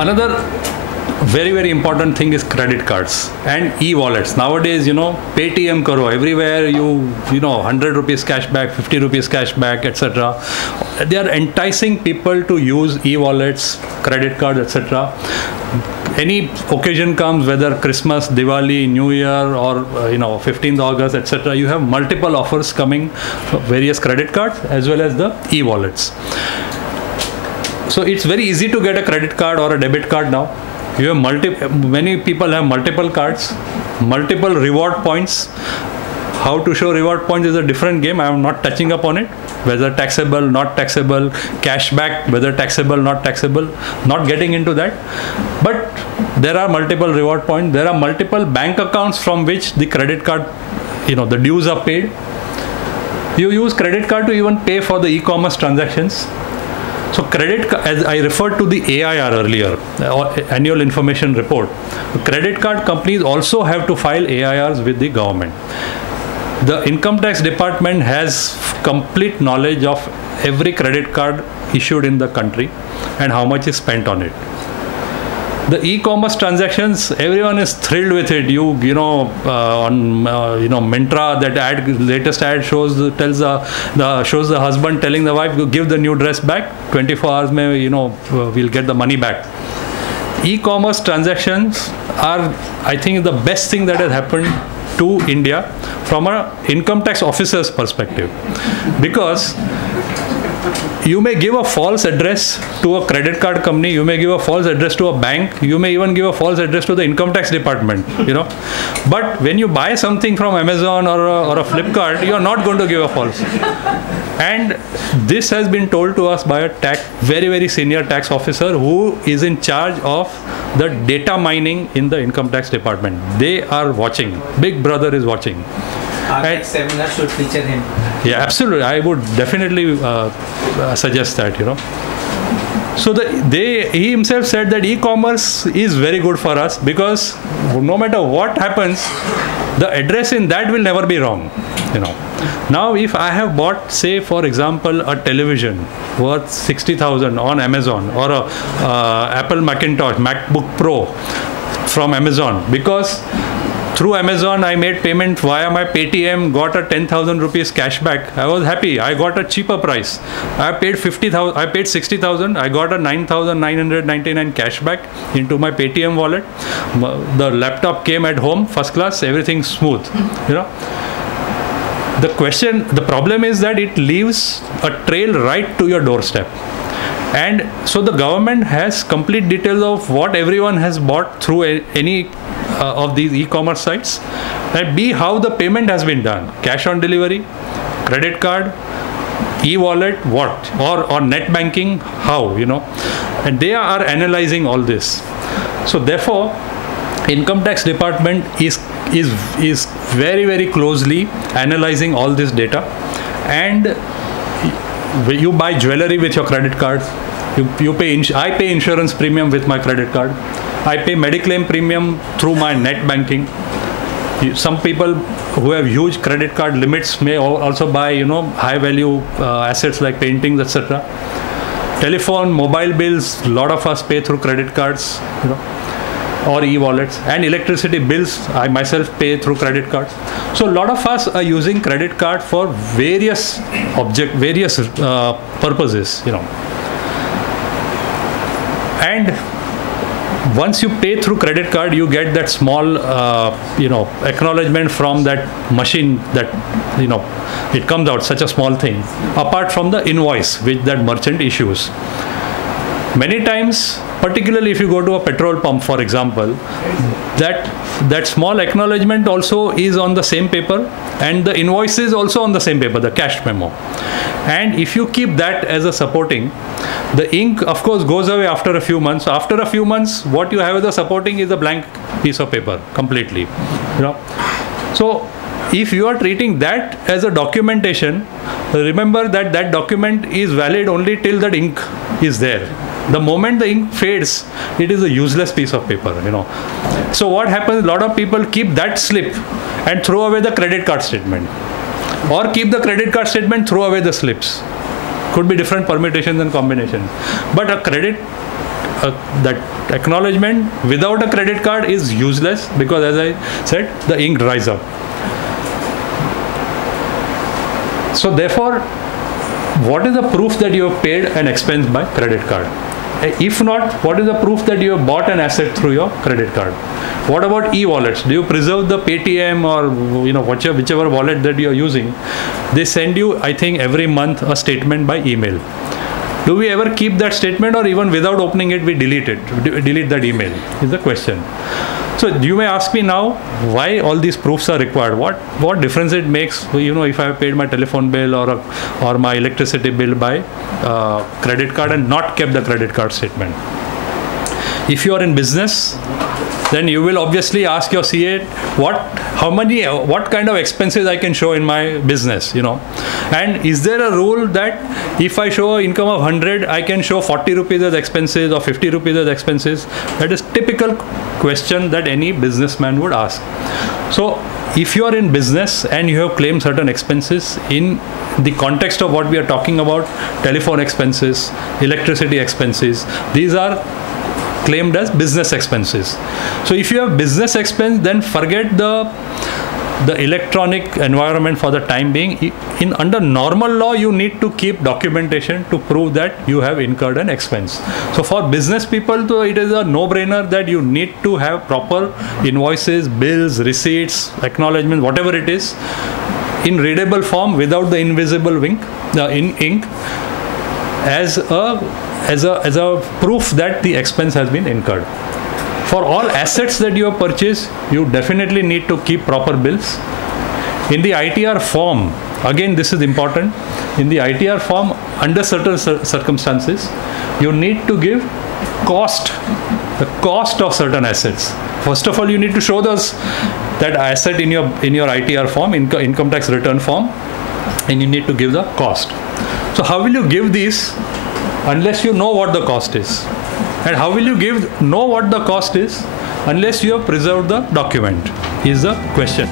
Another very, very important thing is credit cards and e-wallets. Nowadays, Paytm karo, everywhere you 100 rupees cashback, 50 rupees cashback, etc. They are enticing people to use e-wallets, credit cards, etc. Any occasion comes, whether Christmas, Diwali, New Year, or 15th August, etc. You have multiple offers coming for various credit cards as well as the e-wallets. So it's very easy to get a credit card or a debit card now. You have many people have multiple cards, multiple reward points. How to show reward points is a different game. I am not touching upon it. Whether taxable, not taxable, cashback, whether taxable, not taxable, not getting into that. But there are multiple reward points. There are multiple bank accounts from which the credit card, the dues are paid. You use credit card to even pay for the e-commerce transactions. So as I referred to the AIR earlier, Annual Information Report, credit card companies also have to file AIRs with the government. The Income Tax Department has complete knowledge of every credit card issued in the country and how much is spent on it. The e-commerce transactions, everyone is thrilled with it. On Myntra, that latest ad shows the husband telling the wife, give the new dress back. 24 hours, we'll get the money back. E-commerce transactions are, I think, the best thing that has happened to India from an income tax officer's perspective, because you may give a false address to a credit card company, you may give a false address to a bank, you may even give a false address to the income tax department, But when you buy something from Amazon or a Flipkart, you are not going to give a false. And this has been told to us by a very, very senior tax officer who is in charge of the data mining in the income tax department. They are watching. Big Brother is watching. Our next seminar should feature him. Yeah, absolutely. I would definitely suggest that, So he himself said that e-commerce is very good for us because no matter what happens, the address in that will never be wrong, Now, if I have bought, say, for example, a television worth 60,000 on Amazon or a Apple Macintosh, MacBook Pro from Amazon, because through Amazon, I made payment via my Paytm, got a 10,000 rupees cashback. I was happy. I got a cheaper price. I paid 60,000. I got a 9,999 cashback into my Paytm wallet. The laptop came at home, first class, everything smooth. The problem is that it leaves a trail right to your doorstep. And so the government has complete details of what everyone has bought through any of these e-commerce sites, and how the payment has been done. Cash on delivery, credit card, e-wallet, what? Or net banking, how, And they are analyzing all this. So therefore, Income Tax Department is very, very closely analyzing all this data. And you buy jewelry with your credit card. I pay insurance premium with my credit card. I pay Mediclaim premium through my net banking. Some people who have huge credit card limits may also buy, high value assets like paintings, etc. Telephone, mobile bills, a lot of us pay through credit cards, or e-wallets, and electricity bills I myself pay through credit cards. So a lot of us are using credit card for various purposes, And once you pay through credit card, you get that small, acknowledgement from that machine that, it comes out, such a small thing, apart from the invoice which that merchant issues. Many times, particularly if you go to a petrol pump, for example, that small acknowledgement also is on the same paper, and the invoice is also on the same paper, the cash memo. And if you keep that as a supporting, the ink, of course, goes away after a few months. After a few months, what you have as a supporting is a blank piece of paper completely. So if you are treating that as a documentation, remember that that document is valid only till that ink is there. The moment the ink fades, it is a useless piece of paper, So what happens, a lot of people keep that slip and throw away the credit card statement. Or keep the credit card statement, throw away the slips. Could be different permutations and combinations. But a that acknowledgement without a credit card is useless, because as I said, the ink dries up. So therefore, what is the proof that you have paid an expense by credit card? If not, what is the proof that you have bought an asset through your credit card? What about e-wallets? Do you preserve the Paytm or whichever wallet that you are using? They send you, I think, every month a statement by email. Do we ever keep that statement, or even without opening it, we delete that email? Is the question. So you may ask me now, why all these proofs are required? What difference it makes, if I have paid my telephone bill or my electricity bill by credit card and not kept the credit card statement? If you are in business, then you will obviously ask your CA what kind of expenses I can show in my business, And is there a rule that if I show an income of 100, I can show 40 rupees as expenses or 50 rupees as expenses? That is typical question that any businessman would ask. So if you are in business and you have claimed certain expenses in the context of what we are talking about, telephone expenses, electricity expenses, these are claimed as business expenses. So if you have business expense, then forget the electronic environment for the time being. Under normal law, you need to keep documentation to prove that you have incurred an expense. So for business people, it is a no-brainer that you need to have proper invoices, bills, receipts, acknowledgement, whatever it is, in readable form without the invisible ink, as a proof that the expense has been incurred. For all assets that you have purchased, you definitely need to keep proper bills. In the ITR form, again this is important, in the ITR form, under certain circumstances, you need to give the cost of certain assets. First of all, you need to show that asset in your ITR form, income tax return form, and you need to give the cost. So how will you give these unless you know what the cost is? And how will you know what the cost is unless you have preserved the document, is the question.